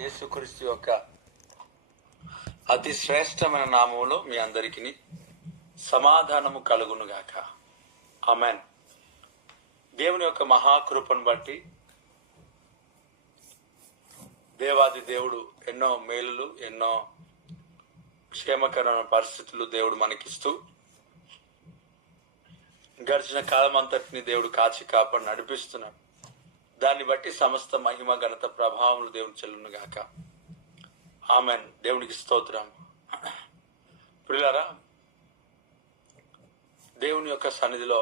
యేసుక్రీస్తు యొక్క అతి శ్రేష్టమైన నామములో మీ అందరికీ సమాధానము కలుగునుగాక. ఆమెన్. దేవుని యొక్క మహాకృపను బట్టి దేవాది దేవుడు ఎన్నో మేలులు, ఎన్నో క్షేమకరమైన పరిస్థితులు దేవుడు మనకిస్తూ గడిచిన కాలం అంతటిని దేవుడు కాచి కాపాడి నడిపిస్తున్నాడు. దాన్ని బట్టి సమస్త మహిమ, ఘనత, ప్రభావములు దేవుని చెల్లునుగాక. ఆమెన్. దేవునికి స్తోత్రం. ప్రియులారా, దేవుని యొక్క సన్నిధిలో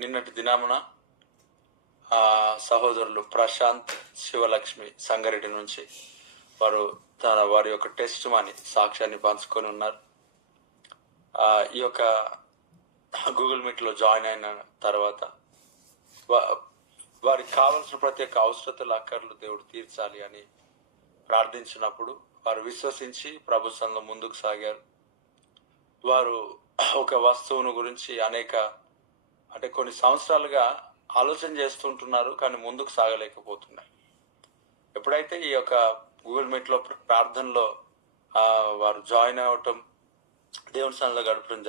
నిన్నటి దినామున సహోదరులు ప్రశాంత్, శివలక్ష్మి సంగారెడ్డి నుంచి వారి యొక్క టెస్ట్ మనీ సాక్ష్యాన్ని పంచుకొని ఉన్నారు. ఈ యొక్క గూగుల్ మీట్లో జాయిన్ అయిన తర్వాత వారికి కావలసిన ప్రతి ఒక్క అవసరతలు, అక్కర్లు దేవుడు తీర్చాలి అని ప్రార్థించినప్పుడు వారు విశ్వసించి ప్రభు సన్నిధిలో ముందుకు సాగారు. వారు ఒక వస్తువును గురించి కొన్ని సంవత్సరాలుగా ఆలోచన చేస్తుంటున్నారు, కానీ ముందుకు సాగలేకపోతున్నారు. ఎప్పుడైతే ఈ యొక్క గూగుల్ మీట్లో ప్రార్థనలో వారు జాయిన్ అవ్వటం, దేవుని సన్నిధిలో గడపడం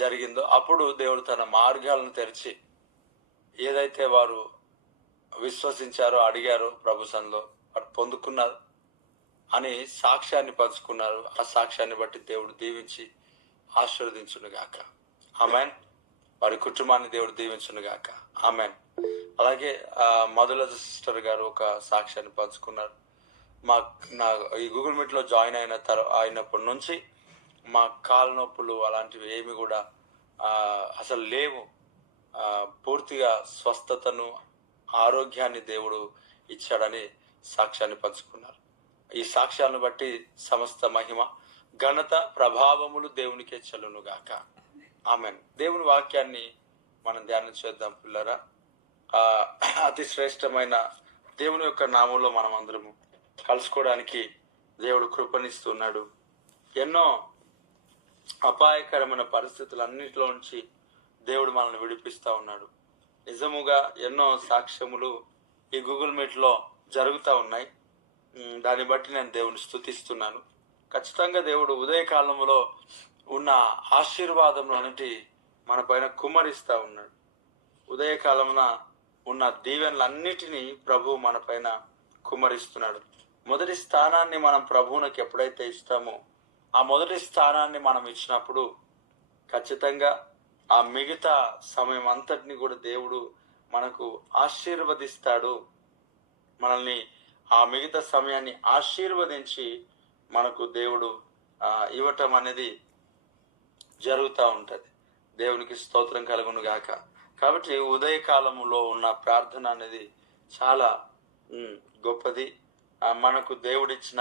జరిగిందో అప్పుడు దేవుడు తన మార్గాలను తెరిచి ఏదైతే వారు విశ్వసించారో, అడిగారో ప్రభు సన్నిధిలో వారు పొందుకున్నారు అని సాక్ష్యాన్ని పంచుకున్నారు. ఆ సాక్ష్యాన్ని బట్టి దేవుడు దీవించి ఆశీర్వదించునుగాక. ఆమెన్. వారి కుటుంబాన్ని దేవుడు దీవించునుగాక. ఆమెన్. అలాగే మధుల సిస్టర్ గారు ఒక సాక్ష్యాన్ని పంచుకున్నారు. ఈ గూగుల్ మీట్లో జాయిన్ అయినప్పటి నుంచి మా కాళ్ళ నొప్పులు అలాంటివి ఏమి కూడా అసలు లేవు. పూర్తిగా స్వస్థతను, ఆరోగ్యాన్ని దేవుడు ఇచ్చాడని సాక్ష్యాన్ని పంచుకున్నారు. ఈ సాక్ష్యాలను బట్టి సమస్త మహిమ, ఘనత, ప్రభావములు దేవునికే చెల్లునుగాక. ఆమెన్. దేవుని వాక్యాన్ని మనం ధ్యానం చేద్దాం పిల్లరా. అతి శ్రేష్టమైన దేవుని యొక్క నామంలో మనం అందరము కలుసుకోవడానికి దేవుడు కృపణిస్తున్నాడు. ఎన్నో అపాయకరమైన పరిస్థితులన్నిటిలో నుంచి దేవుడు మనల్ని విడిపిస్తా ఉన్నాడు. నిజముగా ఎన్నో సాక్ష్యములు ఈ గూగుల్ మీట్లో జరుగుతూ ఉన్నాయి. దాన్ని బట్టి నేను దేవుని స్తుతిస్తున్నాను. ఖచ్చితంగా దేవుడు ఉదయకాలంలో ఉన్న ఆశీర్వాదం అనేది మన పైన కుమ్మరిస్తూ ఉన్నాడు. ఉదయకాలమున ఉన్న దీవెనలన్నిటినీ ప్రభు మన పైన కుమ్మరిస్తున్నాడు. మొదటి స్థానాన్ని మనం ప్రభువునికి ఎప్పుడైతే ఇస్తామో, ఆ మొదటి స్థానాన్ని మనం ఇచ్చినప్పుడు ఖచ్చితంగా ఆ మిగతా సమయం అంతటిని కూడా దేవుడు మనకు ఆశీర్వదిస్తాడు. మనల్ని ఆ మిగతా సమయాన్ని ఆశీర్వదించి మనకు దేవుడు ఇవ్వటం అనేది జరుగుతూ ఉంటుంది. దేవునికి స్తోత్రం కలుగును గాక. కాబట్టి ఉదయకాలంలో ఉన్న ప్రార్థన అనేది చాలా గొప్పది. మనకు దేవుడిచ్చిన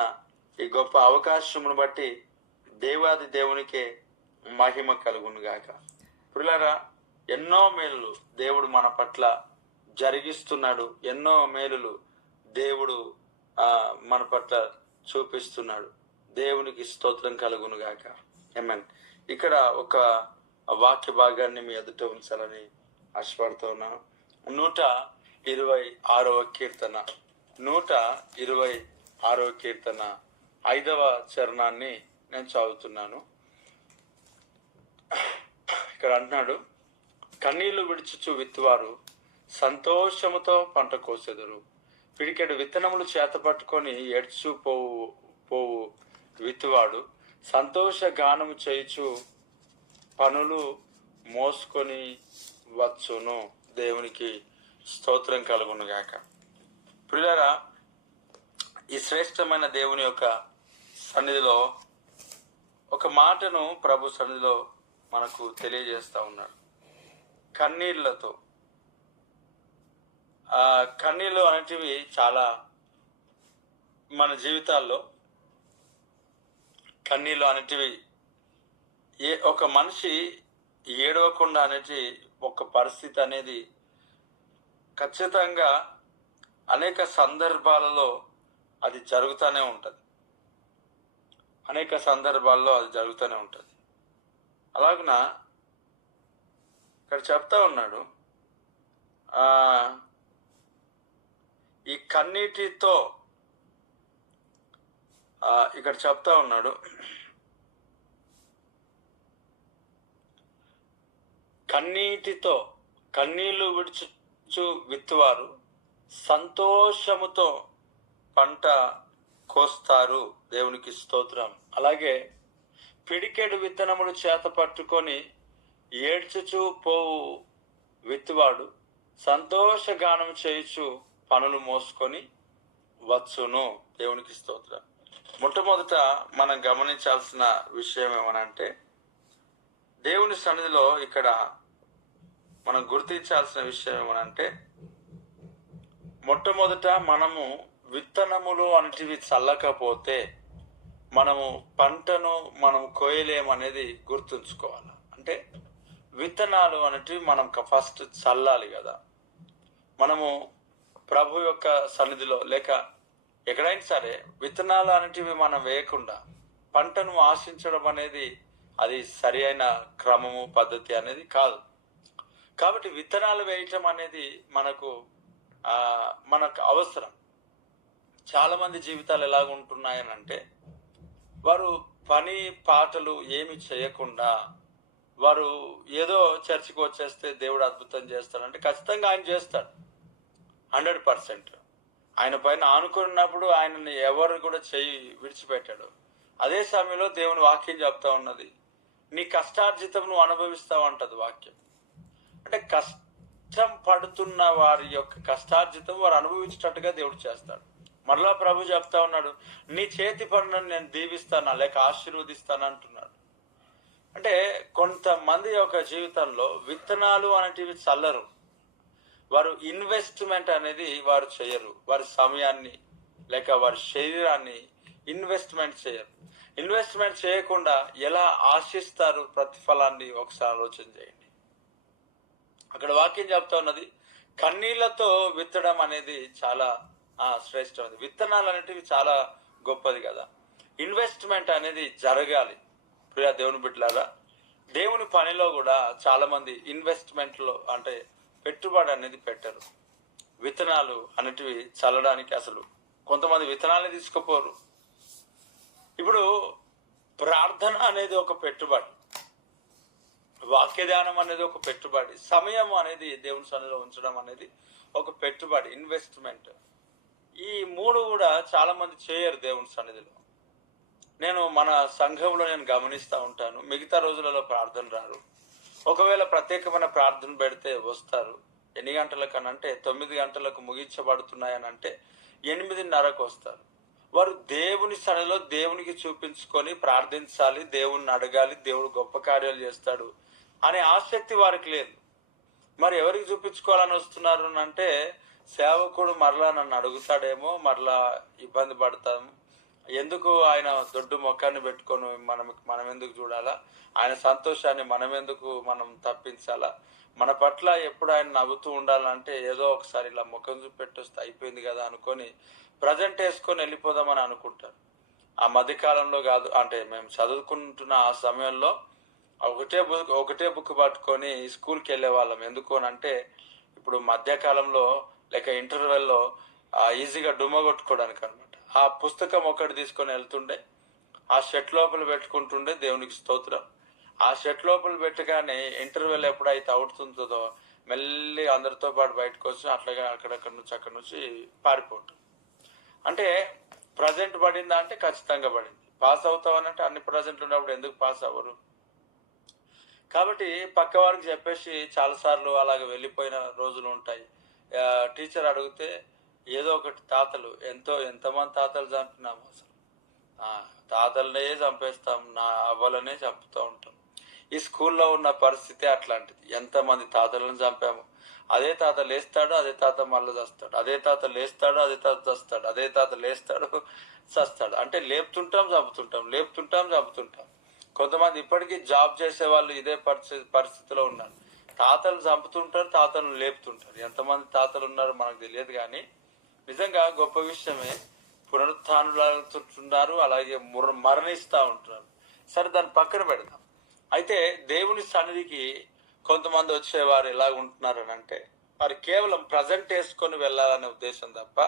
ఈ గొప్ప అవకాశమును బట్టి దేవాది దేవునికే మహిమ కలుగును గాక. ప్రియులారా, ఎన్నో మేలులు దేవుడు మన పట్ల జరిగిస్తున్నాడు. ఎన్నో మేలులు దేవుడు మన పట్ల చూపిస్తున్నాడు. దేవునికి స్తోత్రం కలుగును గాక. ఆమేన్. ఇక్కడ ఒక వాక్య భాగాన్ని మీ ఎదుట ఉంచాలని ఆశపడుతూ ఉన్నాను. 126వ కీర్తన 126వ కీర్తన 5వ చరణాన్ని నేను చదువుతున్నాను. ఇక్కడ అంటున్నాడు, కన్నీళ్లు విడిచుచు విత్తువారు సంతోషముతో పంట కోసెదరు. పిడికెడు విత్తనములు చేత పట్టుకొని ఏడ్చు పోవు విత్తువాడు సంతోష గానము చేయుచు పనులు మోసుకొని వచ్చును. దేవునికి స్తోత్రం కలుగును గాక. ప్రియులారా, ఈ శ్రేష్టమైన దేవుని యొక్క సన్నిధిలో ఒక మాటను ప్రభు సన్నిధిలో మనకు తెలియజేస్తా ఉన్నాడు. కన్నీళ్లతో. కన్నీళ్ళు అనేటివి చాలా మన జీవితాల్లో కన్నీళ్ళు అనేటివి ఒక మనిషి ఏడవకుండా అనేది ఒక పరిస్థితి అనేది ఖచ్చితంగా అనేక సందర్భాలలో అది జరుగుతూనే ఉంటుంది. అలాగున ఇక్కడ చెప్తా ఉన్నాడు, ఈ కన్నీటితో ఇక్కడ చెప్తా ఉన్నాడు, కన్నీటితో కన్నీళ్లు విడుచు విత్తువారు సంతోషముతో పంట కోస్తారు. దేవునికి స్తోత్రం. అలాగే పిడికెడు విత్తనములు చేత పట్టుకొని ఏడ్చుచు పోవు విత్తువాడు సంతోషగానం చేయుచు పనులు మోసుకొని వచ్చును. దేవునికి స్తోత్రం. మొట్టమొదట మనం గమనించాల్సిన విషయం ఏమనంటే, దేవుని సన్నిధిలో ఇక్కడ మనం గుర్తించాల్సిన విషయం ఏమనంటే, మొట్టమొదట మనము విత్తనములు అనేటివి చల్లకపోతే మనము పంటను మనం కోయలేమనేది గుర్తుంచుకోవాలి. అంటే విత్తనాలు అనేటివి మనం ఫస్ట్ చల్లాలి కదా. మనము ప్రభు యొక్క సన్నిధిలో లేక ఎక్కడైనా సరే విత్తనాలు అనేటివి మనం వేయకుండా పంటను ఆశించడం అనేది అది సరి అయిన క్రమము పద్ధతి అనేది కాదు. కాబట్టి విత్తనాలు వేయటం అనేది మనకు అవసరం. చాలా మంది జీవితాలు ఎలాగ ఉంటున్నాయనంటే, వారు పని పాటలు ఏమి చేయకుండా వారు ఏదో చర్చికి వచ్చేస్తే దేవుడు అద్భుతం చేస్తాడంటే ఖచ్చితంగా ఆయన చేస్తాడు 100%. ఆయన పైన ఆనుకున్నప్పుడు ఆయనని ఎవరు కూడా చేయి విడిచిపెట్టాడు. అదే సమయంలో దేవుని వాక్యం చెప్తా ఉన్నది, నీ కష్టార్జితం నువ్వు అనుభవిస్తావు అంటది వాక్యం. అంటే కష్టం పడుతున్న వారి యొక్క కష్టార్జితం వారు అనుభవించేటట్టుగా దేవుడు చేస్తాడు. మరలా ప్రభు చెప్తా ఉన్నాడు, నీ చేతి పనులను నేను దీవిస్తానా లేక ఆశీర్వదిస్తాను అంటున్నాడు. అంటే కొంతమంది యొక్క జీవితంలో విత్తనాలు అనేటివి చల్లరు. వారు ఇన్వెస్ట్మెంట్ అనేది వారు చేయరు. వారి సమయాన్ని లేక వారి శరీరాన్ని ఇన్వెస్ట్మెంట్ చేయరు. ఇన్వెస్ట్మెంట్ చేయకుండా ఎలా ఆశిస్తారు ప్రతిఫలాన్ని ఒకసారి ఆలోచన చేయండి. అక్కడ వాక్యం చెప్తా ఉన్నది, కన్నీళ్లతో విత్తడం అనేది చాలా శ్రేష్టమైనది. విత్తనాలు అనేటివి చాలా గొప్పది కదా. ఇన్వెస్ట్మెంట్ అనేది జరగాలి. ప్రియా దేవుని బిడ్డలారా, దేవుని పనిలో కూడా చాలా మంది ఇన్వెస్ట్మెంట్లో అంటే పెట్టుబడి అనేది పెట్టరు. విత్తనాలు అనేటివి చల్లడానికి అసలు కొంతమంది విత్తనాలే తీసుకుపోరు. ఇప్పుడు ప్రార్థన అనేది ఒక పెట్టుబడి, వాక్య ధ్యానం అనేది ఒక పెట్టుబడి, సమయం అనేది దేవుని సన్నిధిలో ఉంచడం అనేది ఒక పెట్టుబడి, ఇన్వెస్ట్మెంట్. ఈ మూడు కూడా చాలా మంది చేయరు దేవుని సన్నిధిలో. నేను మన సంఘంలో గమనిస్తూ ఉంటాను, మిగతా రోజులలో ప్రార్థన రారు. ఒకవేళ ప్రత్యేకమైన ప్రార్థన పెడితే వస్తారు. ఎన్ని గంటలకనంటే 9 గంటలకు ముగించబడుతున్నాయనంటే 8:30కు వస్తారు. వారు దేవుని సన్నిధిలో దేవునికి చూపించుకొని ప్రార్థించాలి, దేవుణ్ణి అడగాలి, దేవుడు గొప్ప కార్యాలు చేస్తాడు అనే ఆసక్తి వారికి లేదు. మరి ఎవరికి చూపించుకోవాలని వస్తున్నారు అంటే, సేవకుడు మరలా నన్ను అడుగుతాడేమో, మరలా ఇబ్బంది పడతాము, ఎందుకు ఆయన దొడ్డు మొక్కాన్ని పెట్టుకొని మనం ఎందుకు చూడాలా, ఆయన సంతోషాన్ని మనం తప్పించాలా, మన పట్ల ఎప్పుడు ఆయన నవ్వుతూ ఉండాలంటే ఏదో ఒకసారి ఇలా ముఖం చూపెట్టొస్తే అయిపోయింది కదా అనుకొని ప్రజెంట్ వేసుకొని వెళ్ళిపోదామని అనుకుంటారు. ఆ మధ్యకాలంలో కాదు, అంటే మేము చదువుకుంటున్న ఆ సమయంలో ఒకటే బుక్ పట్టుకొని స్కూల్కి వెళ్ళే వాళ్ళం. ఎందుకు అంటే ఇప్పుడు మధ్యకాలంలో లేక ఇంటర్వెల్లో ఈజీగా డుమ్మ కొట్టుకోవడానికి అనమాట. ఆ పుస్తకం ఒకటి తీసుకొని వెళ్తుండే, ఆ షర్ట్ లోపల పెట్టుకుంటుండే. దేవునికి స్తోత్రం. ఆ షర్ట్ లోపల పెట్టగానే ఇంటర్వెల్ ఎప్పుడైతే అవుతుందో మెల్లి అందరితో పాటు బయటకు వచ్చి అట్లాగా అక్కడి నుంచి పారిపోవటం. అంటే ప్రజెంట్ పడిందా అంటే ఖచ్చితంగా పడింది. పాస్ అవుతామనంటే అన్ని ప్రజెంట్ ఉన్నప్పుడు ఎందుకు పాస్ అవ్వరు? కాబట్టి పక్క వారికి చెప్పేసి చాలాసార్లు అలాగ వెళ్ళిపోయిన రోజులు ఉంటాయి. టీచర్ అడిగితే ఏదో ఒకటి తాతలు ఎంతమంది తాతలు చంపినాము, అసలు తాతలనే చంపేస్తాం, నా అవ్వలనే చంపుతూ ఉంటాం. ఈ స్కూల్లో ఉన్న పరిస్థితి అట్లాంటిది. ఎంతమంది తాతలను చంపాము. అదే తాత లేస్తాడు, అదే తాత మళ్ళీ చస్తాడు, అదే తాత లేస్తాడు, అదే తాత చస్తాడు, అదే తాత లేస్తాడు చస్తాడు. అంటే లేపుతుంటాం చంపుతుంటాం. కొంతమంది ఇప్పటికీ జాబ్ చేసే వాళ్ళు ఇదే పరిస్థితిలో ఉన్నారు. తాతలు చంపుతుంటారు, తాతలను లేపుతుంటారు. ఎంతమంది తాతలు ఉన్నారో మనకు తెలియదు, కానీ నిజంగా గొప్ప విషయమే. పునరుత్థానులుతున్నారు, అలాగే మరణిస్తూ ఉంటున్నారు. సరే, దాన్ని పక్కన పెడదాం. అయితే దేవుని సన్నిధికి కొంతమంది వచ్చేవారు ఎలా ఉంటున్నారు అని అంటే, వారు కేవలం ప్రజెంట్ వేసుకొని వెళ్ళాలనే ఉద్దేశం తప్ప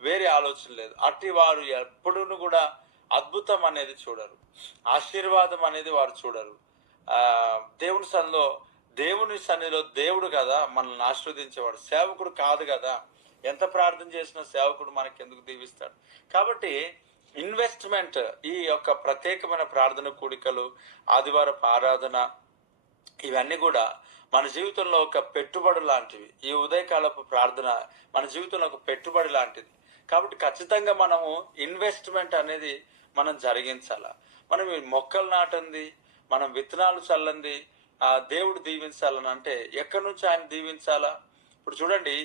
వేరే ఆలోచన లేదు. అట్టి వారు ఎప్పుడూ కూడా అద్భుతం అనేది చూడరు, ఆశీర్వాదం అనేది వారు చూడరు. దేవుని సన్నిధిలో దేవుడు కదా మనల్ని ఆశీర్వదించేవాడు, సేవకుడు కాదు కదా. ఎంత ప్రార్థన చేసినా సేవకుడు మనకి ఎందుకు దీవిస్తాడు? కాబట్టి ఇన్వెస్ట్మెంట్, ఈ యొక్క ప్రత్యేకమైన ప్రార్థన కూడికలు, ఆదివారపు ఆరాధన, ఇవన్నీ కూడా మన జీవితంలో ఒక పెట్టుబడి లాంటివి. ఈ ఉదయకాలపు ప్రార్థన మన జీవితంలో ఒక పెట్టుబడి లాంటిది. కాబట్టి ఖచ్చితంగా మనము ఇన్వెస్ట్మెంట్ అనేది మనం జరిగించాల. మనం మొక్కలు నాటండి, మనం విత్తనాలు చల్లండి, దేవుడు దీవించాలని అంటే ఎక్కడి నుంచి ఆయన దీవించాలా? ఇప్పుడు చూడండి,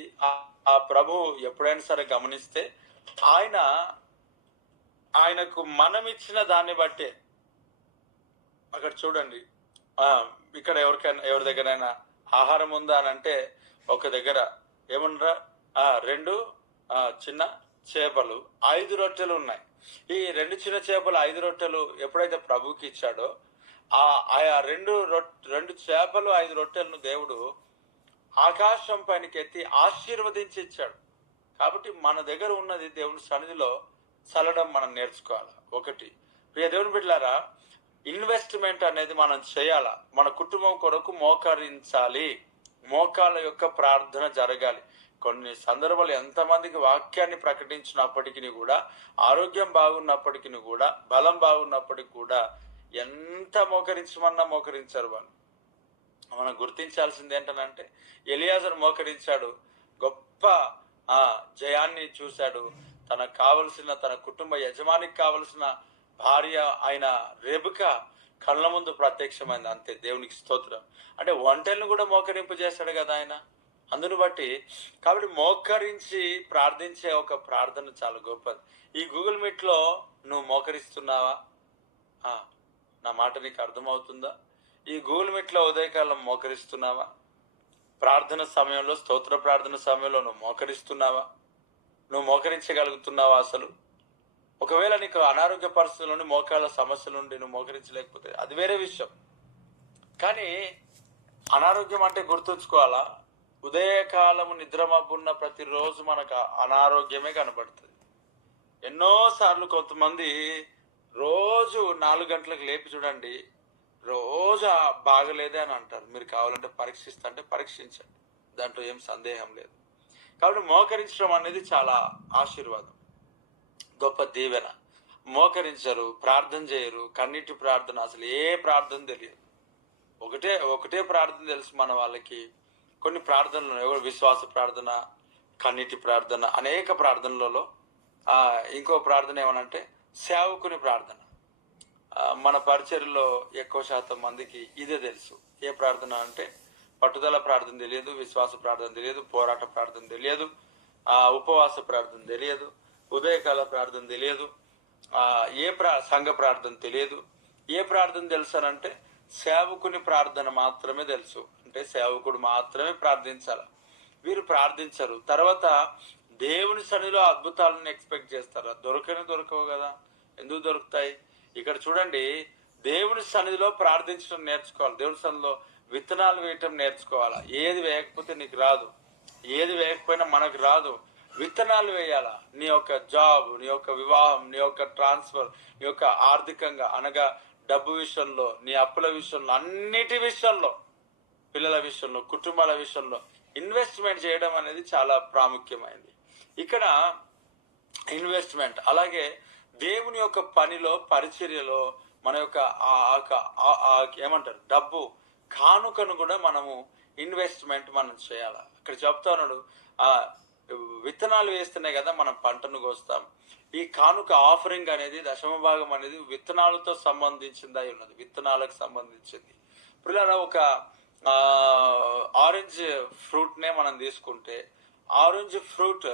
ఆ ప్రభు ఎప్పుడైనా సరే గమనిస్తే ఆయనకు మనం ఇచ్చిన దాన్ని బట్టే. అక్కడ చూడండి, ఇక్కడ ఎవరి దగ్గరైనా ఆహారం ఉందా అని అంటే, ఒక దగ్గర ఏమన్నా 2 చిన్న చేపలు 5 రొట్టెలు ఉన్నాయి. ఈ 2 చిన్న చేపలు 5 రొట్టెలు ఎప్పుడైతే ప్రభుకి ఇచ్చాడో, ఆ 2 చేపలు 5 రొట్టెలను దేవుడు ఆకాశం పైనకి ఎత్తి ఆశీర్వదించి ఇచ్చాడు. కాబట్టి మన దగ్గర ఉన్నది దేవుని సన్నిధిలో చల్లడం మనం నేర్చుకోవాలి. ఒకటి, ప్రియ దేవుని బిడ్డలారా, ఇన్వెస్ట్మెంట్ అనేది మనం చేయాలా. మన కుటుంబం కొరకు మోకరించాలి, మోకాళ్ళ యొక్క ప్రార్థన జరగాలి. కొన్ని సందర్భాలు ఎంతమందికి వాక్యాన్ని ప్రకటించినప్పటికీ కూడా, ఆరోగ్యం బాగున్నప్పటికీ కూడా, బలం బాగున్నప్పటికీ కూడా, ఎంత మోకరించమన్నా మోకరించారు వాళ్ళు. మనం గుర్తించాల్సింది ఏంటనంటే, ఎలియాజరు మోకరించాడు, గొప్ప జయాన్ని చూశాడు. తనకు కావలసిన, తన కుటుంబ యజమానికి కావలసిన భార్య అయిన రెబెకా కళ్ళ ముందు ప్రత్యక్షమైంది. అంతే, దేవునికి స్తోత్రం. అంటే ఒంటెలను కూడా మోకరింపు చేశాడు కదా ఆయన. అందును బట్టి కాబట్టి మోకరించి ప్రార్థించే ఒక ప్రార్థన చాలా గొప్పది. ఈ గూగుల్ మీట్ లో నువ్వు మోకరిస్తున్నావా? నా మాట నీకు అర్థమవుతుందా? ఈ గూగుల్ మీట్ లో ఉదయకాలం మోకరిస్తున్నావా? ప్రార్థన సమయంలో, స్తోత్ర ప్రార్థన సమయంలో నువ్వు మోకరిస్తున్నావా? నువ్వు మోకరించగలుగుతున్నావా? అసలు ఒకవేళ నీకు అనారోగ్య పరిస్థితుల నుండి, మోకాళ్ళ సమస్యల నుండి నువ్వు మోకరించలేకపోతే అది వేరే విషయం. కానీ అనారోగ్యం అంటే గుర్తుంచుకోవాలా, ఉదయకాలము నిద్రమబ్బున్న ప్రతిరోజు మనకు అనారోగ్యమే కనబడుతుంది. ఎన్నోసార్లు కొంతమంది రోజు 4 గంటలకు లేపి చూడండి, రోజు బాగలేదే అని అంటారు. మీరు కావాలంటే పరీక్షిస్తుంటే పరీక్షించండి, దాంట్లో ఏం సందేహం లేదు. కాబట్టి మోకరించడం అనేది చాలా ఆశీర్వాదం, గొప్ప దీవెన. మోకరించరు, ప్రార్థన చేయరు, కన్నీటి ప్రార్థన, అసలు ఏ ప్రార్థన తెలియదు. ఒకటే ప్రార్థన తెలుసు మన వాళ్ళకి. కొన్ని ప్రార్థనలు, విశ్వాస ప్రార్థన, కన్నీటి ప్రార్థన, అనేక ప్రార్థనలలో ఇంకో ప్రార్థన ఏమనంటే సేవకుని ప్రార్థన. మన పరిచర్యలో ఎక్కువ శాతం మందికి ఇదే తెలుసు. ఏ ప్రార్థన అంటే పట్టుదల ప్రార్థన తెలియదు, విశ్వాస ప్రార్థన తెలియదు, పోరాట ప్రార్థన తెలియదు, ఉపవాస ప్రార్థన తెలియదు, ఉదయకాల ప్రార్థన తెలియదు, సంఘ ప్రార్థన తెలియదు. ఏ ప్రార్థన తెలుసానంటే సేవకుని ప్రార్థన మాత్రమే తెలుసు. అంటే సేవకుడు మాత్రమే ప్రార్థించాలి. వీరు ప్రార్థించరు. తర్వాత దేవుని సన్నిధిలో అద్భుతాలను ఎక్స్పెక్ట్ చేస్తారు. దొరకవు కదా. ఎందుకు దొరుకుతాయి? ఇక్కడ చూడండి, దేవుని సన్నిధిలో ప్రార్థించడం నేర్చుకోవాలి. దేవుని సన్నిధిలో విత్తనాలు వేయటం నేర్చుకోవాలా. ఏది వేయకపోతే నీకు రాదు, ఏది వేయకపోయినా మనకు రాదు. విత్తనాలు వేయాలా. నీ యొక్క జాబ్, నీ యొక్క వివాహం, నీ యొక్క ట్రాన్స్ఫర్, నీ యొక్క ఆర్థికంగా అనగా డబ్బు విషయంలో, నీ అప్పుల విషయంలో, అన్నిటి విషయంలో, పిల్లల విషయంలో, కుటుంబాల విషయంలో ఇన్వెస్ట్మెంట్ చేయడం అనేది చాలా ప్రాముఖ్యమైనది. ఇక్కడ ఇన్వెస్ట్మెంట్. అలాగే దేవుని యొక్క పనిలో, పరిచర్యలో మన యొక్క ఏమంటారు, డబ్బు కానుకను కూడా మనము ఇన్వెస్ట్మెంట్ మనం చేయాలి. ఇక్కడ చెప్తా ఉన్నాడు, విత్తనాలు వేస్తేనే కదా మనం పంటను కోస్తాం. ఈ కానుక ఆఫరింగ్ అనేది, దశమ భాగం అనేది విత్తనాలతో సంబంధించింది అయి ఉన్నది, విత్తనాలకు సంబంధించింది. పిల్లల ఒక ఆరెంజ్ ఫ్రూట్ నే మనం తీసుకుంటే, ఆరెంజ్ ఫ్రూట్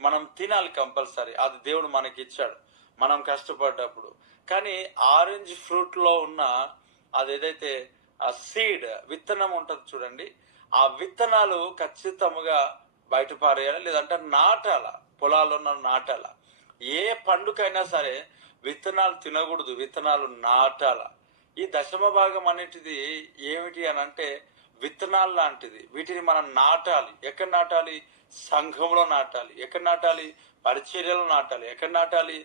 మనం తినాలి కంపల్సరీ. అది దేవుడు మనకి ఇచ్చాడు మనం కష్టపడ్డప్పుడు. కానీ ఆరెంజ్ ఫ్రూట్ లో ఉన్న అదేదైతే సీడ్, విత్తనం ఉంటుంది చూడండి, ఆ విత్తనాలు ఖచ్చితంగా బయట పారేయాలి, లేదంటే నాటాల, పొలాల్లో నాటాల. ఏ పండుకైనా సరే విత్తనాలు తినకూడదు, విత్తనాలు నాటాల. ఈ దశమ భాగం అనేటిది ఏమిటి అని అంటే విత్తనాలు లాంటిది. వీటిని మనం నాటాలి. ఎక్కడ నాటాలి? సంఘంలో నాటాలి. ఎక్కడ నాటాలి? పరిచర్యలో నాటాలి. ఎక్కడ నాటాలి?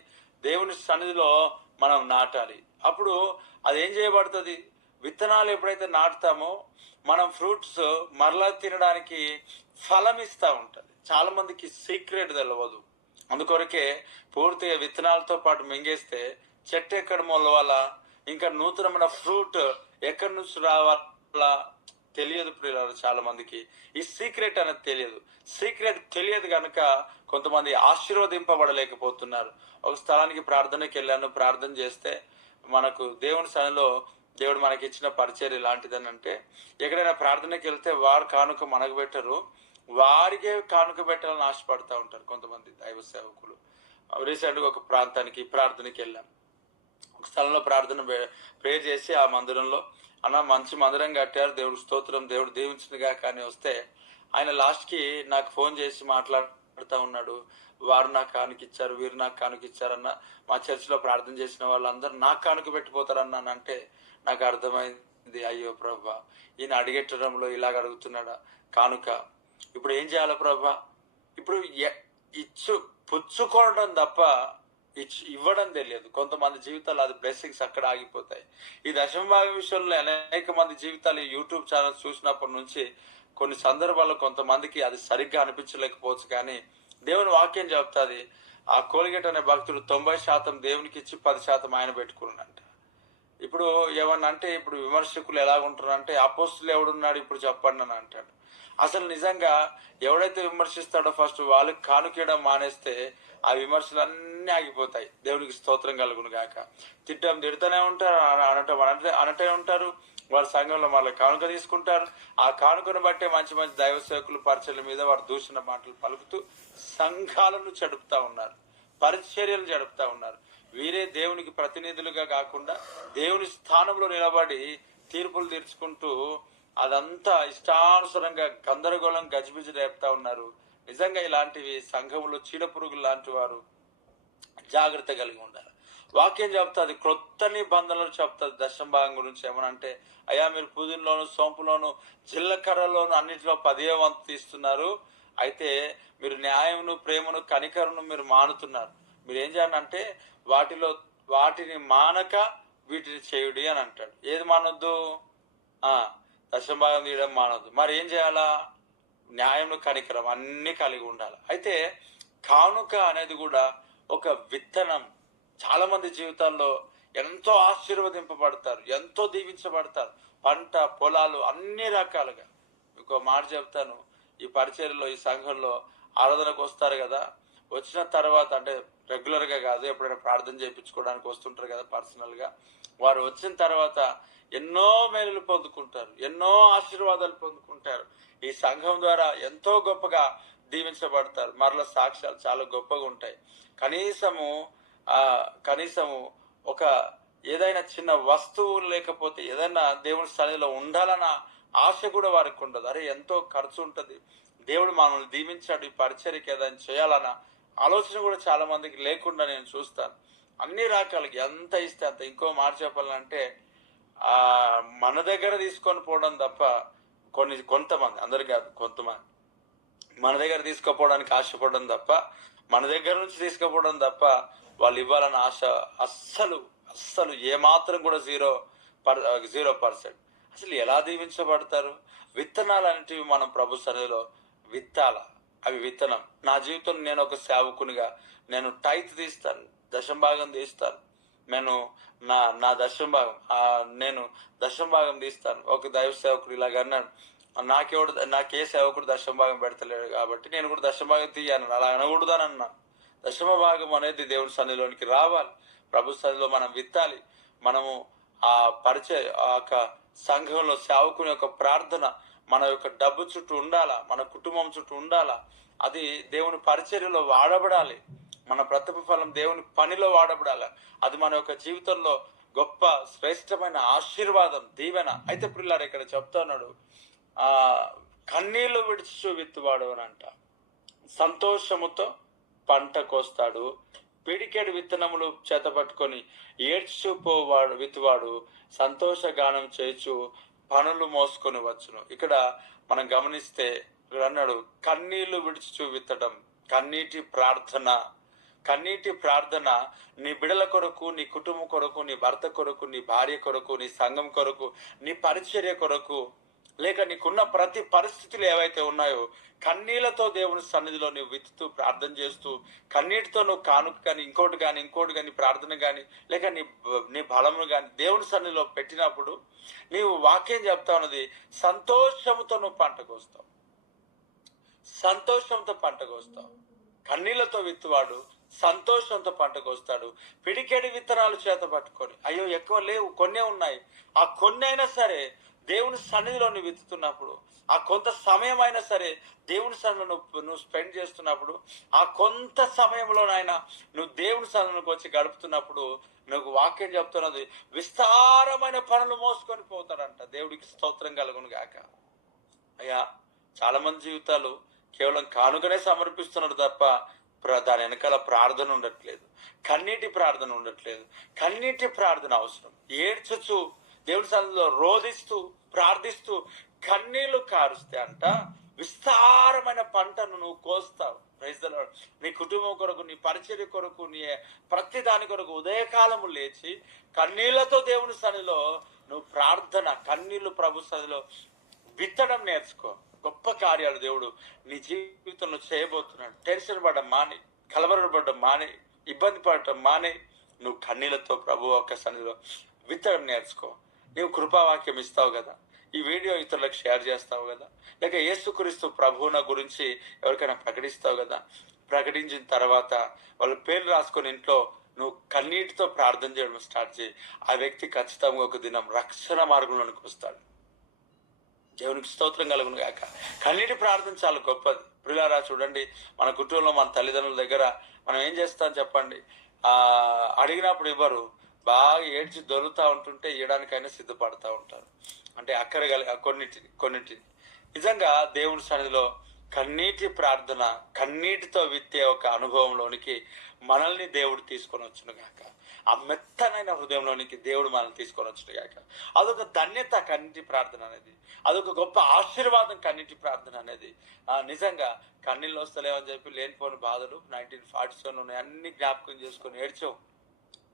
దేవుని సన్నిధిలో మనం నాటాలి. అప్పుడు అదేం చేయబడుతుంది? విత్తనాలు ఎప్పుడైతే నాటుతామో మనం ఫ్రూట్స్ మరలా తినడానికి ఫలం ఇస్తూ ఉంటుంది. చాలా మందికి సీక్రెట్ తెలియదు. అందుకొరకే పూర్తిగా విత్తనాలతో పాటు మింగేస్తే చెట్టు ఎక్కడ మొలవాలా, ఇంకా నూతనమైన ఫ్రూట్ ఎక్కడి నుంచి రావాలా తెలియదు. ప్రియులారా, చాలా మందికి ఈ సీక్రెట్ అనేది తెలియదు. సీక్రెట్ తెలియదు కనుక కొంతమంది ఆశీర్వదింపబడలేకపోతున్నారు. ఒక స్థలానికి ప్రార్థనకి వెళ్ళాను. ప్రార్థన చేస్తే మనకు దేవుని సన్నిధిలో దేవుడు మనకి ఇచ్చిన పరిచర్య ఎలాంటిదని అంటే, ఎక్కడైనా ప్రార్థనకి వెళ్తే వారు కానుక మనకు పెట్టరు, వారికే కానుక పెట్టాలని ఆశపడతా ఉంటారు కొంతమంది దైవ సేవకులు. రీసెంట్గా ఒక ప్రార్థనకి వెళ్ళాం. ఒక స్థలంలో ప్రేయర్ చేసి ఆ మందిరంలో అన్న మంచి మందిరం కట్టారు, దేవుడు స్తోత్రం, దేవుడు దీవించినగా కానీ వస్తే ఆయన లాస్ట్కి నాకు ఫోన్ చేసి మాట్లాడుతూ ఉన్నాడు. వారు నాకు కానుకిచ్చారు, వీరు నాకు కానుకిచ్చారన్న, మా చర్చిలో ప్రార్థన చేసిన వాళ్ళందరూ నాకు కానుక పెట్టిపోతారన్నా అంటే నాకు అర్థమైంది, అయ్యో ప్రభా, ఈయన అడిగెట్టడంలో ఇలాగ అడుగుతున్నాడా కానుక. ఇప్పుడు ఏం చేయాలి ప్రభా? ఇప్పుడు పుచ్చుకోవడం తప్ప ఇవ్వడం తెలియదు. కొంతమంది జీవితాలు అది బ్లెస్సింగ్స్ అక్కడ ఆగిపోతాయి. ఈ దశమభాగం విషయంలో అనేక మంది జీవితాలు యూట్యూబ్ ఛానల్స్ చూసినప్పటి నుంచి కొన్ని సందర్భాల్లో కొంతమందికి అది సరిగ్గా అనిపించలేకపోవచ్చు, కానీ దేవుని వాక్యం చెప్తాది, ఆ కోల్గేట్ అనే భక్తుడు 90% దేవునికి ఇచ్చి 10% ఆయన పెట్టుకున్నాడంట. ఇప్పుడు ఏమన్నా అంటే ఇప్పుడు విమర్శకులు ఎలాగుంటారంటే, అపోస్తులు ఎవడున్నాడు ఇప్పుడు చెప్పండి అని అంటాడు. అసలు నిజంగా ఎవడైతే విమర్శిస్తాడో ఫస్ట్ వాళ్ళకి కానుకేయడం మానేస్తే ఆ విమర్శలన్నీ ఆగిపోతాయి. దేవునికి స్తోత్రం కలుగును గాక. తిడతానే ఉంటారు, అనటే ఉంటారు. వాళ్ళ సంఘంలో మళ్ళీ కానుక తీసుకుంటారు. ఆ కానుకను బట్టే మంచి మంచి దైవ సేవకులు పరిచర్ల మీద వారు దూషణ మాటలు పలుకుతూ సంఘాలను జడుపుతా ఉన్నారు, పరిచర్యలు జడుపుతా ఉన్నారు. వీరే దేవునికి ప్రతినిధులుగా కాకుండా దేవుని స్థానంలో నిలబడి తీర్పులు తీర్చుకుంటూ అదంతా ఇష్టానుసరంగా గందరగోళం గజిబిజి రేపుతా ఉన్నారు. నిజంగా ఇలాంటివి సంఘములో చీడపురుగులు లాంటి వారు జాగ్రత్త కలిగి ఉండాలి. వాక్యం చెప్తుంది, క్రొత్త నిబంధనలు చెప్తుంది దశమ భాగం గురించి. ఏమనంటే, అయ్యా మీరు పుదీనలోను, సోంపులోను, జీలకర్రలోను అన్నింటిలో 10వ వంతు తీస్తున్నారు, అయితే మీరు న్యాయమును, ప్రేమను, కనికరను మీరు మానుతున్నారు. మీరు ఏం చేయాలంటే వాటిని మానక వీటిని చేయుడి అని అంటాడు. ఏది మానొద్దు? దశమ భాగం తీయడం మానొద్దు. మరి ఏం చేయాలా? న్యాయం, కనికరం అన్ని కలిగి ఉండాలి. అయితే కానుక అనేది కూడా ఒక విత్తనం. చాలా మంది జీవితాల్లో ఎంతో ఆశీర్వదింపబడతారు, ఎంతో దీవించబడతారు. పంట, పొలాలు అన్ని రకాలుగా. ఇంకో మాట చెప్తాను, ఈ పరిచర్యలో, ఈ సంఘంలో ఆరాధనకు వస్తారు కదా, వచ్చిన తర్వాత అంటే రెగ్యులర్గా కాదు, ఎప్పుడైనా ప్రార్థన చేయించుకోవడానికి వస్తుంటారు కదా పర్సనల్గా, వారు వచ్చిన తర్వాత ఎన్నో మేలులు పొందుకుంటారు, ఎన్నో ఆశీర్వాదాలు పొందుకుంటారు. ఈ సంఘం ద్వారా ఎంతో గొప్పగా దీవించబడతారు. మరల సాక్ష్యాలు చాలా గొప్పగా ఉంటాయి. కనీసము ఒక ఏదైనా చిన్న వస్తువు లేకపోతే ఏదైనా దేవుని సన్నిధిలో ఉండాలన్న ఆశ కూడా వారికి ఉండదు. అరే ఎంతో ఖర్చు ఉంటుంది, దేవుడు మనల్ని దీవించాడు, ఈ పరిచర్యకి ఏదైనా చేయాలన్న ఆలోచన కూడా చాలా మందికి లేకుండా నేను చూస్తాను. అన్ని రకాలకి ఎంత ఇస్తే అంత. ఇంకో మాట చెప్పాలంటే మన దగ్గర తీసుకొని పోవడం తప్ప కొంతమంది, అందరు కాదు, కొంతమంది మన దగ్గర తీసుకుపోవడానికి ఆశపడడం తప్ప, మన దగ్గర నుంచి తీసుకుపోవడం తప్ప వాళ్ళు ఇవ్వాలన్న ఆశ అస్సలు ఏమాత్రం కూడా 0%. అసలు ఎలా దీవించబడతారు? విత్తనాలు అనేటివి మనం ప్రభు సన్నిధిలో విత్తాల. అవి విత్తనం. నా జీవితంలో నేను ఒక సేవకునిగా నేను టైత్ తీస్తాను, దశమ భాగం తీస్తాను. నేను నేను దశమ భాగం తీస్తాను. ఒక దైవ సేవకుడు ఇలాగ అన్నాడు, నాకే సేవకుడు దశమ భాగం పెడతలేడు కాబట్టి నేను కూడా దశమ భాగం తీయను, అలా అనకూడదనన్నా. దశమ భాగం అనేది దేవుని సన్నిధిలోనికి రావాలి, ప్రభు సన్నిధిలో మనం విత్తాలి. మనము ఆ యొక్క సంఘంలో సేవకుని యొక్క ప్రార్థన మన యొక్క డబ్బు చుట్టూ ఉండాలా, మన కుటుంబం చుట్టూ ఉండాలా. అది దేవుని పరిచర్యలో వాడబడాలి. మన ప్రతిఫలం దేవుని పనిలో వాడబడాలి. అది మన యొక్క జీవితంలో గొప్ప శ్రేష్టమైన ఆశీర్వాదం, దీవెన. అయితే పిల్లారు ఇక్కడ చెప్తా ఉన్నాడు, కన్నీళ్లు విడిచి విత్తువాడు అని అంట, సంతోషముతో పంట కోస్తాడు. పిడికెడు విత్తనములు చేత పట్టుకొని ఏడ్చుపోవాడు విత్తువాడు, సంతోష గానం చేచు పనులు మోసుకొని వచ్చును. ఇక్కడ మనం గమనిస్తే ఇక్కడ అన్నాడు, కన్నీళ్లు విడిచి విత్తడం, కన్నీటి ప్రార్థన. కన్నీటి ప్రార్థన నీ బిడల కొరకు, నీ కుటుంబం కొరకు, నీ భర్త కొరకు, నీ భార్య కొరకు, నీ సంఘం కొరకు, నీ పరిచర్య కొరకు, లేక నీకున్న ప్రతి పరిస్థితులు ఏవైతే ఉన్నాయో కన్నీళ్లతో దేవుని సన్నిధిలో నువ్వు విత్తుతూ ప్రార్థన చేస్తూ, కన్నీటితో నువ్వు కానుక కానీ ఇంకోటి కానీ ప్రార్థన కానీ లేక నీ బలమును కానీ దేవుని సన్నిధిలో పెట్టినప్పుడు నీవు వాక్యం చెప్తా ఉన్నది, సంతోషముతో నువ్వు పంటకు వస్తావు. సంతోషంతో పంటకు వస్తావు. కన్నీళ్లతో విత్తువాడు సంతోషంతో పంటకు వస్తాడు. పిడికెడి విత్తనాలు చేత పట్టుకొని, అయ్యో ఎక్కువ లేవు, కొన్నే ఉన్నాయి, ఆ కొన్ని అయినా సరే దేవుని సన్నిధిలో నువ్వు విత్తుతున్నప్పుడు, ఆ కొంత సమయం అయినా సరే దేవుని సన్నిధిలో నువ్వు స్పెండ్ చేస్తున్నప్పుడు, ఆ కొంత సమయంలోనైనా నువ్వు దేవుని సన్నిధిలోకి వచ్చి గడుపుతున్నప్పుడు నువ్వు వాక్యం చెప్తున్నది, విస్తారమైన పనులు మోసుకొని పోతాడంట. దేవుడికి స్తోత్రం కలుగును గాక. అయ్యా, చాలా మంది జీవితాలు కేవలం కానుకనే సమర్పిస్తున్నారు తప్ప దాని వెనకాల ప్రార్థన ఉండట్లేదు, కన్నీటి ప్రార్థన ఉండట్లేదు. కన్నీటి ప్రార్థన అవసరం. ఏడ్చుచు దేవుడి సన్నిధిలో రోధిస్తూ ప్రార్థిస్తూ కన్నీళ్లు కారుస్తే అంట విస్తారమైన పంటను నువ్వు కోస్తావు. Praise the lord. నీ కుటుంబం కొరకు, నీ పరిచర్య కొరకు, నీ ప్రతి దాని కొరకు ఉదయకాలము లేచి కన్నీళ్లతో దేవుని సన్నిధిలో నువ్వు ప్రార్థన, కన్నీళ్లు ప్రభు సన్నిధిలో విత్తడం నేర్చుకో. గొప్ప కార్యాలు దేవుడు నీ జీవితంలో చేయబోతున్నాడు. టెన్షన్ పడడం మాని, కలవరపడడం మాని, ఇబ్బంది పడటం మాని, నువ్వు కన్నీళ్లతో ప్రభు యొక్క సన్నిధిలో విత్తడం నేర్చుకో. నువ్వు కృపావాక్యం ఇస్తావు కదా, ఈ వీడియో ఇతరులకు షేర్ చేస్తావు కదా, లేక యేసుక్రీస్తు ప్రభువున గురించి ఎవరికైనా ప్రకటిస్తావు కదా. ప్రకటించిన తర్వాత వాళ్ళ పేర్లు రాసుకొని ఇంట్లో నువ్వు కన్నీటితో ప్రార్థన చేయడం స్టార్ట్ చేయి. ఆ వ్యక్తి ఖచ్చితంగా ఒక దినం రక్షణ మార్గంలోనికి వస్తాడు. దేవునికి స్తోత్రం కలుగును గాక. కన్నీటి ప్రార్థన చాలా గొప్పది. ప్రియులారా, చూడండి, మన కుటుంబంలో మన తల్లిదండ్రుల దగ్గర మనం ఏం చేస్తాం చెప్పండి? అడిగినప్పుడు ఇవ్వరు, బాగా ఏడ్చి దొరుకుతూ ఉంటుంటే ఇవ్వడానికైనా సిద్ధపడతా ఉంటారు. అంటే అక్కర కొన్నిటిని నిజంగా దేవుని సన్నిధిలో కన్నీటి ప్రార్థన, కన్నీటితో విత్తే ఒక అనుభవంలోనికి మనల్ని దేవుడు తీసుకొని వచ్చును గాక. ఆ మెత్తనైన హృదయంలోనికి దేవుడు మనల్ని తీసుకొని వచ్చును గాక. అదొక ధన్యత కన్నీటి ప్రార్థన అనేది, అదొక గొప్ప ఆశీర్వాదం కన్నీటి ప్రార్థన అనేది. నిజంగా కన్నీళ్ళు వస్తలేవని చెప్పి లేనిపోని బాధలు 1947 అన్ని జ్ఞాపకం చేసుకొని ఏడ్చావు.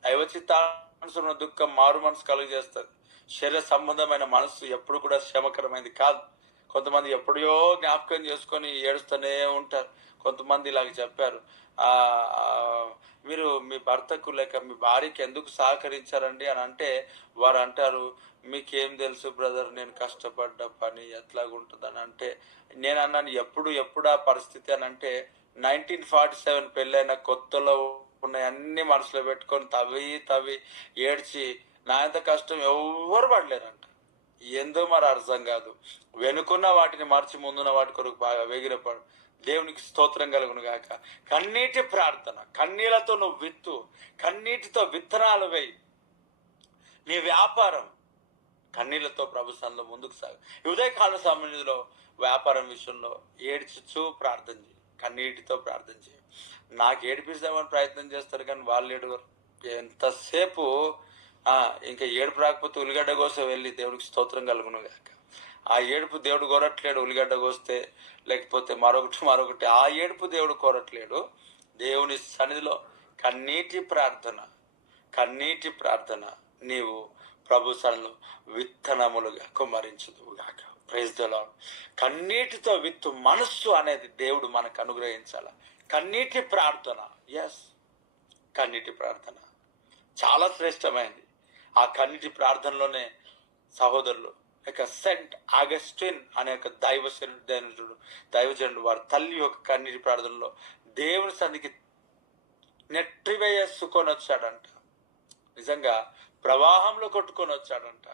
దైవచిత్తానుసరణ దుఃఖం మారు మనసు కలుగు చేస్తుంది. శరీర సంబంధమైన మనసు ఎప్పుడు కూడా శ్రమకరమైనది కాదు. కొంతమంది ఎప్పుడో జ్ఞాపకం చేసుకొని ఏడుస్తూనే ఉంటారు. కొంతమంది ఇలాగ చెప్పారు, మీరు మీ భర్తకు లేక మీ భార్యకి ఎందుకు సహకరించారండి అని అంటే వారు అంటారు, మీకేం తెలుసు బ్రదర్, నేను కష్టపడ్డ పని ఎట్లాగుంటుంది అని అంటే, నేను అన్నాను ఎప్పుడు ఆ పరిస్థితి అని అంటే 1947 పెళ్ళైన కొత్తలో ఉన్న అన్ని మనసులో పెట్టుకొని తవ్వి ఏడ్చి నా ఎంత కష్టం ఎవ్వరు పడలేరంట. ఏందో మరి అర్థం కాదు. వెనుకున్న వాటిని మర్చి ముందున్న వాటి కొరకు బాగా వేగిరపడు. దేవునికి స్తోత్రం కలుగును గాక. కన్నీటి ప్రార్థన, కన్నీళ్లతో నువ్వు విత్తు, కన్నీటితో విత్తనాలు వేయి. నీ వ్యాపారం కన్నీళ్లతో ప్రభు సన్నిధిలో ముందుకు సాగు. ఉదయకాల సమయంలో వ్యాపారం విషయంలో ఏడ్చుచూ ప్రార్థన చేయి, కన్నీటితో ప్రార్థన చేయి. నాకు ఏడిపిస్తామని ప్రయత్నం చేస్తారు కానీ వాళ్ళు ఏడువరు. ఎంతసేపు ఇంకా ఏడుపు రాకపోతే ఉల్లిగడ్డ కోసం వెళ్ళి దేవుడికి స్తోత్రం కలుగును గాక. ఆ ఏడుపు దేవుడు కోరట్లేడు, ఉల్లిగడ్డ కోస్తే లేకపోతే మరొకటి ఆ ఏడుపు దేవుడు కోరట్లేడు. దేవుని సన్నిధిలో కన్నీటి ప్రార్థన నీవు ప్రభు సన్నిధిలో విత్తనములుగా కుమ్మరించుదువు గాక. Praise the lord. కన్నీటితో విత్తు మనస్సు అనేది దేవుడు మనకు అనుగ్రహించాల. కన్నీటి ప్రార్థన, కన్నీటి ప్రార్థన చాలా శ్రేష్టమైనది. ఆ కన్నీటి ప్రార్థనలోనే సహోదరులు ఇక సెంట్ ఆగస్టిన్ అనే ఒక దైవజనుడు వారి తల్లి యొక్క కన్నీటి ప్రార్థనలో దేవుని సన్నిధికి నెట్టివేసుకొని వచ్చాడంట. నిజంగా ప్రవాహంలో కొట్టుకొని వచ్చాడంట.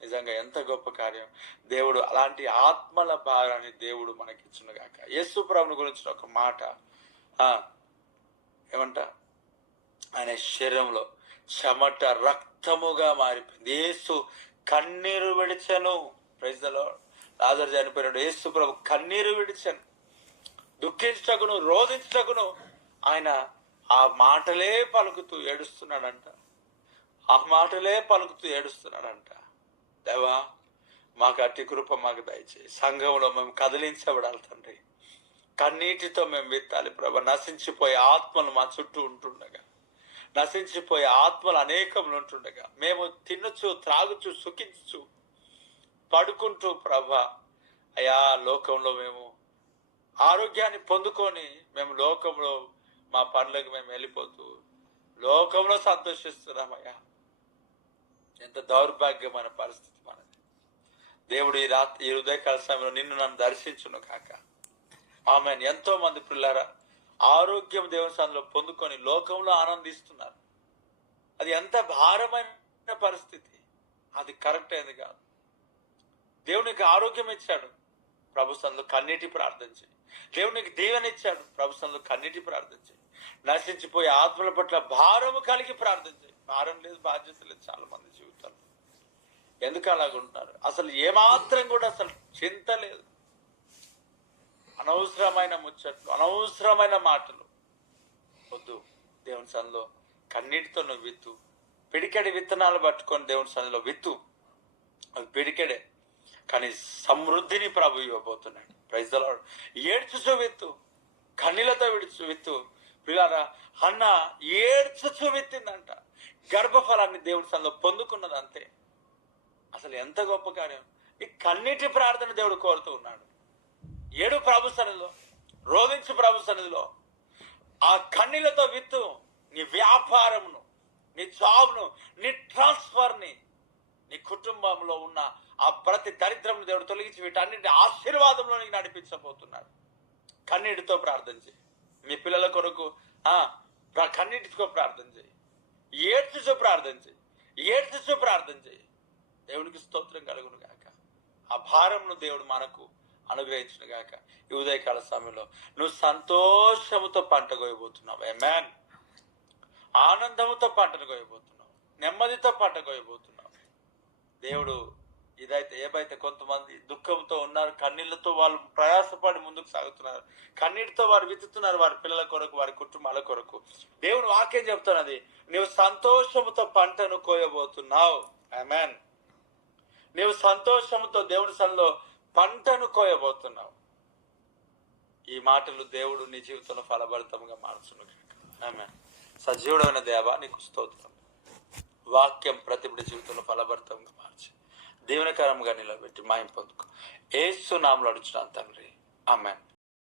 నిజంగా ఎంత గొప్ప కార్యం. దేవుడు అలాంటి ఆత్మల భారాన్ని దేవుడు మనకి ఇచ్చునుగాక. యేసు ప్రభుని గురించిన ఒక మాట ఏమంట, ఆయన శరీరంలో చెమట రక్తముగా మారిపోయింది. యేసు కన్నీరు విడిచెను. Praise the lord. లాజరు చనిపోయినాడు, యేసు ప్రభు కన్నీరు విడిచెను. దుఃఖించకును రోధించకును ఆయన ఆ మాటలే పలుకుతూ ఏడుస్తున్నాడంట. దేవా, మాకు అట్టి కృప మాకు దయచేయి. సంఘంలో మేము కదిలించబడాలి తండ్రి. కన్నీటితో మేము విత్తాలి ప్రభా. నశించిపోయే ఆత్మలు మా చుట్టూ ఉంటుండగా, నశించిపోయే ఆత్మలు అనేకములు ఉంటుండగా, మేము తినొచ్చు, త్రాగుచు, సుఖించు, పడుకుంటూ ప్రభా అయా లోకంలో మేము ఆరోగ్యాన్ని పొందుకొని మేము లోకంలో మా పనులకు మేము వెళ్ళిపోతూ లోకంలో సంతోషిస్తున్నామయ్యా. ఎంత దౌర్భాగ్యమైన పరిస్థితి మనది. దేవుడు ఈ ఉదయకాల సమయంలో నిన్ను నన్ను దర్శించును కాక. ఆమెన్. ఎంతో మంది పిల్లారా ఆరోగ్యం దేవుని సన్నిధిలో పొందుకొని లోకంలో ఆనందిస్తున్నారు. అది ఎంత భారమైన పరిస్థితి. అది కరెక్ట్ అయింది కాదు. దేవునికి ఆరోగ్యం ఇచ్చాడు, ప్రభు సన్నిధిలో కన్నీటి ప్రార్థించి. దేవునికి దీవెన ఇచ్చాడు, ప్రభు సన్నిధిలో కన్నీటి ప్రార్థించి. నశించిపోయే ఆత్మల పట్ల భారము కలిగి ప్రార్థించి. భారం లేదు, బాధ్యత లేదు చాలా మంది జీవితాలు. ఎందుకు అలాగుంటున్నారు? అసలు ఏమాత్రం కూడా అసలు చింత లేదు. అనవసరమైన ముచ్చట్లు, అనవసరమైన మాటలు వద్దు. దేవుని సన్నిధిలో కన్నీటితో నువ్వు విత్తు. పిడికెడి విత్తనాలు పట్టుకొని దేవుని సన్నిధిలో విత్తు. అవి పిడికెడే, కానీ సమృద్ధిని ప్రభు ఇవ్వబోతున్నాడు. Praise the lord. ఏడ్చుచు విత్తు, కన్నీళ్లతో విత్తు. పిల్లారా, అన్న ఏడ్చుచు విత్తిందంట. గర్భఫలాన్ని దేవుని సన్నిధిలో పొందుకున్నది అంతే. అసలు ఎంత గొప్ప కార్యం. ఈ కన్నీటి ప్రార్థన దేవుడు కోరుతూ ఉన్నాడు. ఏడు ప్రభు సన్నిధిలో, రోధించు ప్రభు సన్నిధిలో. ఆ కన్నీళ్లతో విత్తు. నీ వ్యాపారమును, నీ జాబ్ను, నీ ట్రాన్స్ఫర్ని, నీ కుటుంబంలో ఉన్న ఆ ప్రతి దరిద్రం దేవుడు తొలగించి వీటన్నిటి ఆశీర్వాదంలో నీకు నడిపించబోతున్నాడు. కన్నీటితో ప్రార్థన చేయి. మీ పిల్లల కొరకు కన్నీటితో ప్రార్థన చేయి. ఏడ్చుచు ప్రార్థన చేయి. ఏడ్చుచు ప్రార్థన చేయి. దేవునికి స్తోత్రం కలుగును గాక. ఆ భారంను దేవుడు మనకు అనుగ్రహించును గాక. ఈ ఉదయకాల సమయంలో నువ్వు సంతోషముతో పంట కోయబోతున్నావు. ఆమేన్. ఆనందముతో పంటను కోయబోతున్నావు. నెమ్మదితో పంట కోయబోతున్నావు. దేవుడు ఏవైతే కొంతమంది దుఃఖంతో ఉన్నారు, కన్నీళ్లతో వాళ్ళు ప్రయాసపడి ముందుకు సాగుతున్నారు, కన్నీటితో వారు విత్తుతున్నారు వారి పిల్లల కొరకు, వారి కుటుంబాల కొరకు. దేవుడు వాక్యం చెప్తున్నది, నువ్వు సంతోషముతో పంటను కోయబోతున్నావు. ఆమేన్. నీవు సంతోషముతో దేవుని సన్నిధిలో పంటను కోయబోతున్నావు. ఈ మాటలు దేవుడు నీ జీవితంలో ఫలభరితంగా మార్చును. ఆమేన్. సజీవుడైన దేవా నీకు స్తోత్రం. వాక్యం ప్రతి బిడ్డ జీవితంలో ఫలభరితంగా మార్చి దీవెనకరంగా నిలబెట్టి మహిమ పొందుకో. యేసు నామములో అడుగుచున్నాను తండ్రి. ఆమేన్.